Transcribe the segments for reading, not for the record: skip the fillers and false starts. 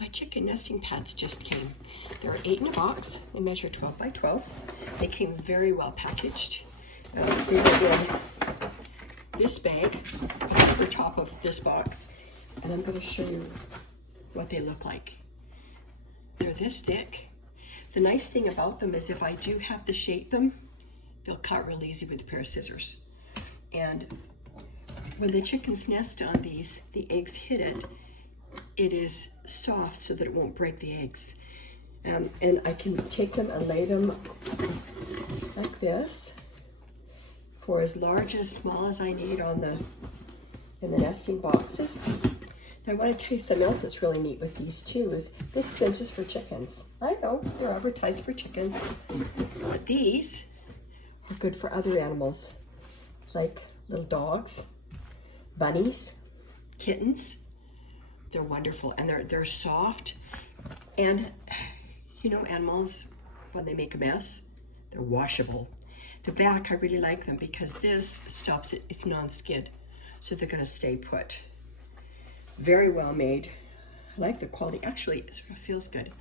My chicken nesting pads just came. There are 8 in a box. They measure 12 by 12. They came very well packaged. They were in this bag over top of this box. And I'm going to show you what they look like. They're this thick. The nice thing about them is if I do have to shape them, they'll cut real easy with a pair of scissors. And when the chickens nest on these, the eggs hit it, it is soft so that it won't break the eggs. And I can take them and lay them like this for as large as small as I need in the nesting boxes. Now I want to tell you something else that's really neat with these too is this isn't just for chickens. I know they're advertised for chickens, but these are good for other animals like little dogs, bunnies, kittens. They're wonderful, and they're soft. And you know, animals, when they make a mess, they're washable. The back, I really like them because this stops it. It's non-skid, so they're going to stay put. Very well made. I like the quality. Actually, it sort of feels good.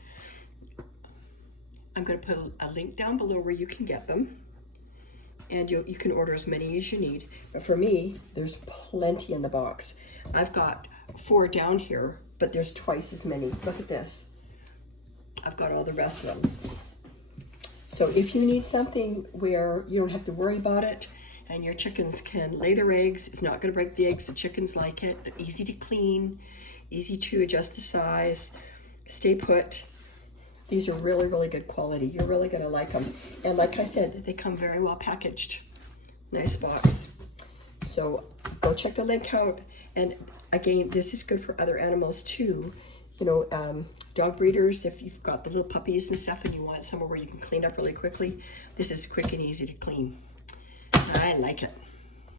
I'm going to put a link down below where you can get them, and you can order as many as you need. But for me, there's plenty in the box. I've got 4 down here, but there's twice as many. Look at this. I've got all the rest of them. So if you need something where you don't have to worry about it and your chickens can lay their eggs, it's not going to break the eggs, the chickens like it, they're easy to clean, easy to adjust the size, stay put. These are really, really good quality. You're really going to like them. And like I said, they come very well packaged. Nice box. So go check the link out. And again, this is good for other animals too. You know, dog breeders, if you've got the little puppies and stuff and you want somewhere where you can clean up really quickly, this is quick and easy to clean. I like it.